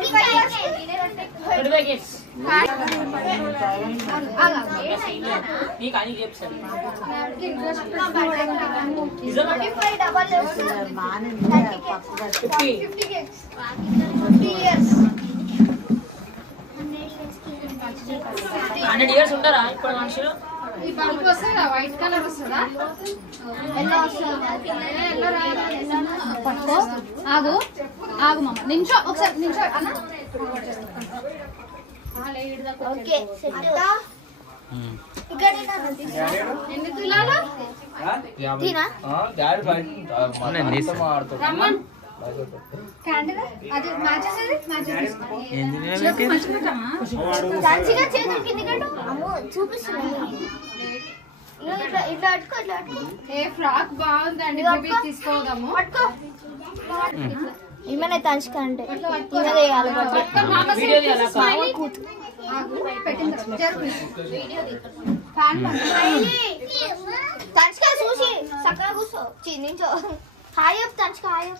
100 years ఉంటారా ఇప్పుడు మనుషులు? ఈ బల్బ్ వస్తుందా? వైట్ కలర్ వస్తుందా? ఎల్లో వస్తుందా? పట్టుకో. ఆగు ఆగు మమ్మ నిమిషం ఒకసారి నిమిషం అన్న. ఎన్ని తులాలు? అది మ్యాచెస్ ఫ్రాక్ బాగుందండి, తీసుకోదాము. ఏమైనా తనుచుక అంటే తనుచుక చూసి చక్కగా కూర్చో నించో. హాయ్ తనుచుక హాయ్.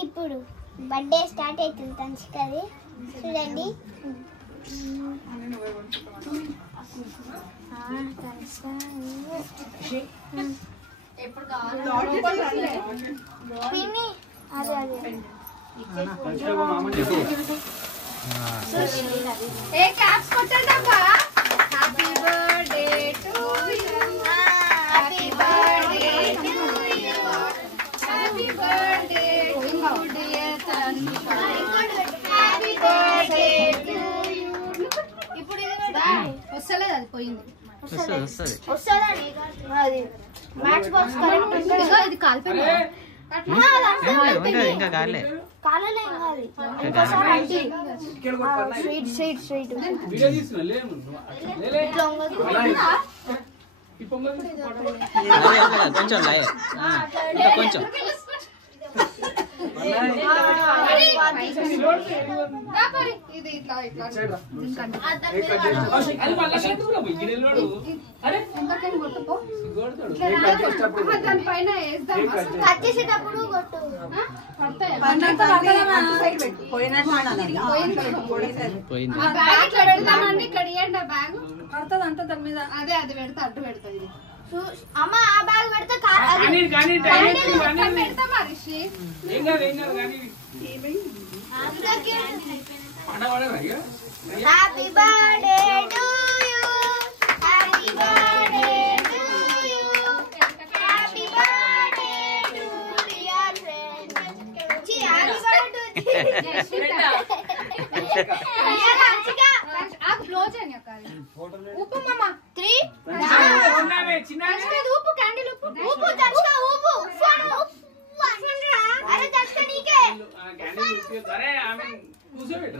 ఇప్పుడు బర్త్డే స్టార్ట్ అవుతుంది తనుచుకది చూడండి. ఎప్పుడు కావాలి? ఏ క్యాప్స్ కొట్టండమ్మా. Happy birthday to you. Happy birthday to you. Happy birthday to dear Tanusha. Happy birthday to you. ఇప్పుడు ఇది వస్తలేదు, అది పోయింది. వస్తుందండి అది మ్యాచ్ బాక్స్ కరెక్ట్. ఇది కాల్పోయింది. ఇంకా కాలే కాలలే ఇంకోసారి అంటే స్వీట్ స్వీట్ స్వీట్ కొంచెం లాయర్ ఇంకా కొంచెం దానిపైన కట్టేసేటప్పుడు కొట్టు. ఇక్కడ ఇవ్వండి. ఆ బ్యాగ్ పడుతుంది అంతా దాని మీద. అదే అది పెడతా, అడ్డు పెడతాది. అమ్మ ఆ బ్యాగ్ పెడితే పెడతా మనిషి. Happy birthday to you. Happy birthday to you. Happy birthday to dear friend. Happy birthday ఉప్పు మామ 3 ఉప్పు క్యాండిల్ ఉప్పు ఉప్పు తనుక ఉప్పు అరే తనుక నీకే అరే ఆమె కూసోబెట్టు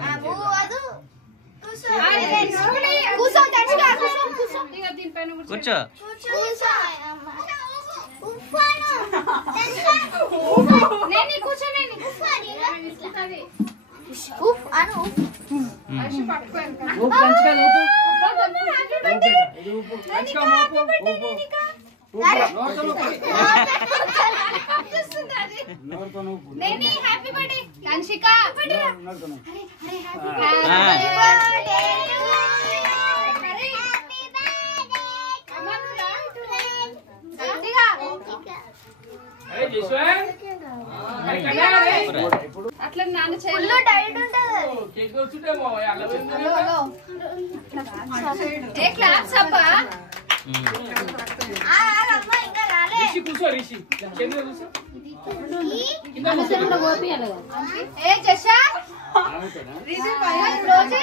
అది కూసో తనుక కూసో ఇక దీనిపైన కూర్చో కూసో ఉప్పాను నేను కూర్చో నేను ఉప్పాని ఇస్తది ఉప్ అను అషి పట్టుకోండి ఉప్పు పంచగా ఉప్పు హ్యాపీ బర్త్డే పంచగా ఉప్పు ఉప్పు నేని హ్యాపీ బర్త్డే కన్షిక. అరే అరే హ్యాపీ బర్త్డే అట్లా నాన్న ఫుల్ డైట్ ఉంటది. ఏ క్లాస్ అబ్బా. ఇంకా రాలే ఏ జషా రోజే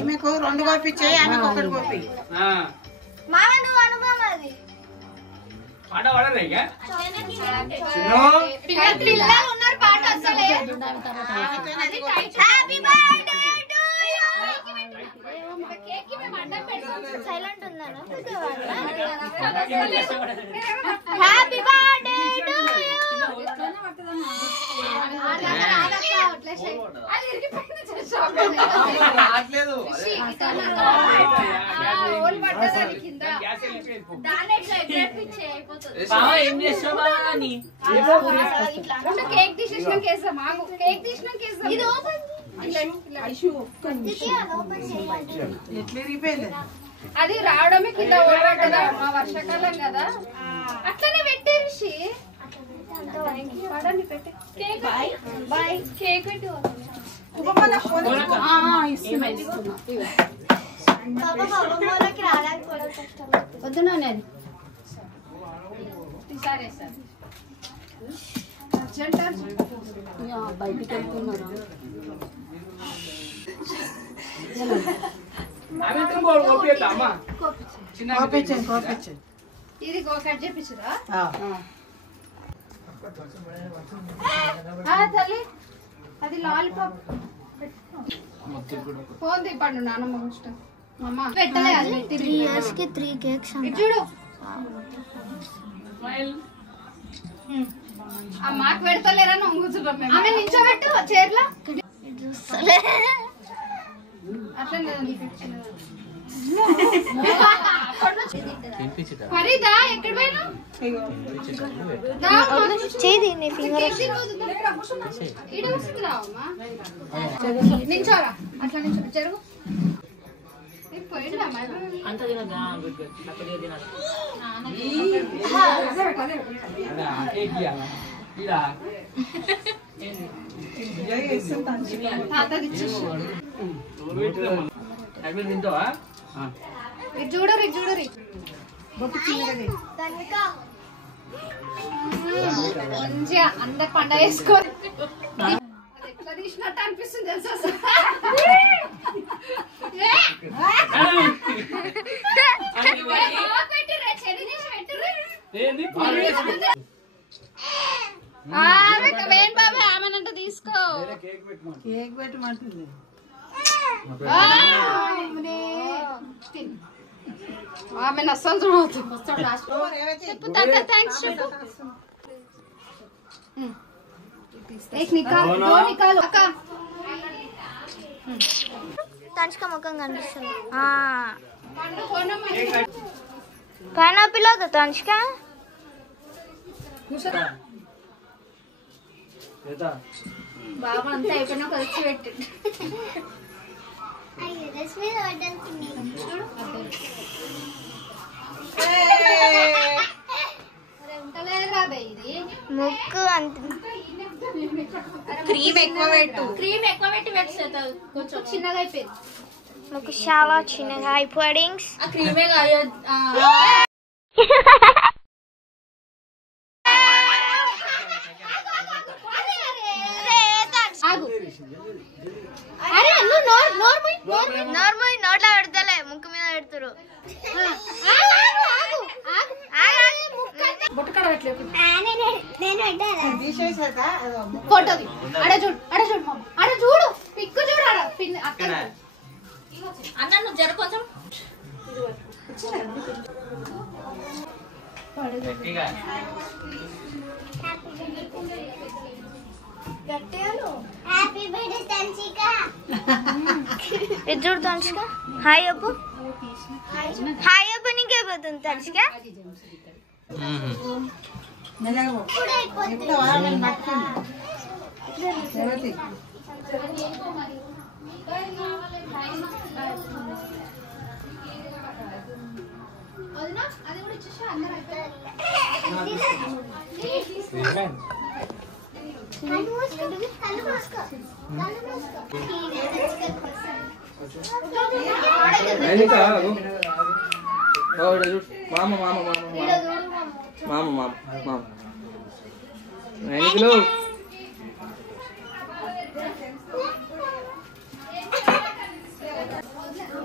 ఈమెకు 2 కోపించాయి, ఆమెకు 1 కోపి. మామ నువ్వు అనుభవం అది పిల్లలు ఉన్నారు, పాట వస్తలే. Happy birthday to you. Cake కి మేము అడ్డం పెడతాం. సైలెంట్ ఉందన్న హ్యాపీ బర్త్డే టు యు. ఏం చేస్తావు కేక్ తీసేసినాక వేస్తాం కేక్ తీసినాక వేస్తాం ఇది ఓపెన్ అది రావడమే కింద ఓడరా కదా మా వర్షాకాలం కదా అట్లనే పెట్టేసి కేక్ పెట్టి వద్దునా అది సరే సార్ బయటికి వెళ్తున్నారా ఇది కట్ చేపించురా తల్లి అది లాలీపాప్ ఫోన్ తిప్పండు నాన్నమ్మ ఇష్టం అమ్మ పెట్టలే అది 3 years కి 3 కేక్స్ చూడు ఆ మాకు పెడతలేరా నువ్వు కూర్చుంటాం మేము ఆమె నించోబెట్టు చైర్లో అట్లనే ఫరీదా ఎక్కడ పోయినా నించోరా అట్లా నించో జరుగు పోయిందా తాతది చూడరు చూడరు మంచిగా అందరు పండగ వేసుకోరు ఎట్లా తీసినట్టు అనిపిస్తుంది తెలుసా వేణు బాబా ఆమెనంట తీసుకో కేక్ పెట్టమంటుంది ఆమె అస్సలు చూడవచ్చు చెప్పు తాత థ్యాంక్స్ చెప్పు తనుష్క ముఖం కనిపిస్తుంది పైనాపిల్ అవుతుంది తనుష్క బాబా అంతా అయిపోయినా కలిసి పెట్టి ముక్కు అంత క్రీమ్ ఎక్కువ పెట్టి పెట్టేది కొంచెం చిన్నగా అయిపోయింది ముక్కు చాలా చిన్నగా అయిపోయింది ఆ క్రీమే నార్మల్ నోట్లో పెడతలే ముక్కు మీద పెడతారు ఫోటోది అడ చూడు మామ అడ చూడు పిక్కు చూడు అన్న నువ్వు జర కొంచెం చూడు తనుష్క హాయ్ అప్పు హాయ్ అప్పు నీకేపోతుంది తనుష్క అది కూడా ఇచ్చేసా అందరూ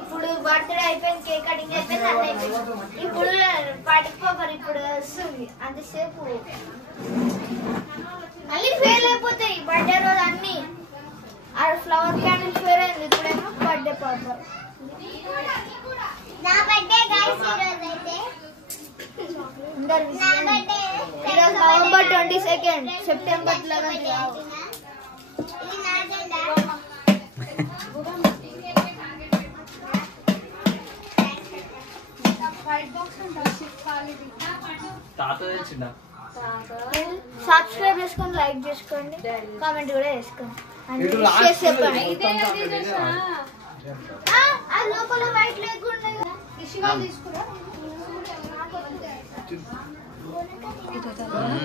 ఇప్పుడు బర్త్డే అయిపోయింది కేక్ కటింగ్ అయిపోయింది అన్నీ అయిపోయింది ఇప్పుడు పట్టుకోకరు ఇప్పుడు వస్తుంది అంతసేపు మళ్ళీ ఫెయిల్ అయిపోతాయి బర్త్డే రోజు అన్ని ఫ్లవర్ క్యాండిల్స్ ఫెయిల్ అయింది ఇప్పుడేమో బర్త్డే పాపర్ నా బర్త్డే గైస్ ఈరోజు అయితే ఈరోజు November 22nd, September 11th. తాత తెచ్చిండా సబ్స్క్రైబ్ చేసుకోండి, లైక్ చేసుకోండి, కామెంట్ కూడా చేసుకోండి. చెప్పండి లోపల వైట్ లేకుండా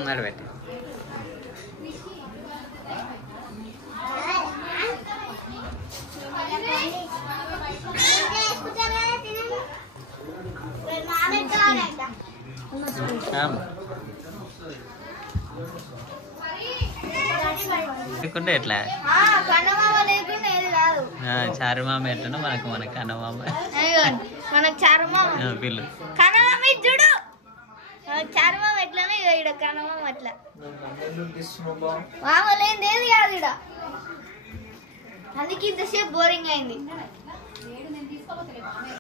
నడబెట్టి లేకుంటే ఎట్లా కన్నమామ లేకుండా ఏది కాదు. చారుమామ ఎట్లనో మనకు కన్నమామ మనకు చారుమామ పిల్లు కన్నమామ చూడు. చారుమామ ఎట్లనే ఇక్కడ కన్నమామ అట్లా మామ లేనిది ఏది కాదు ఇక్కడ. అందుకే ఇంతసేపు బోరింగ్ అయింది.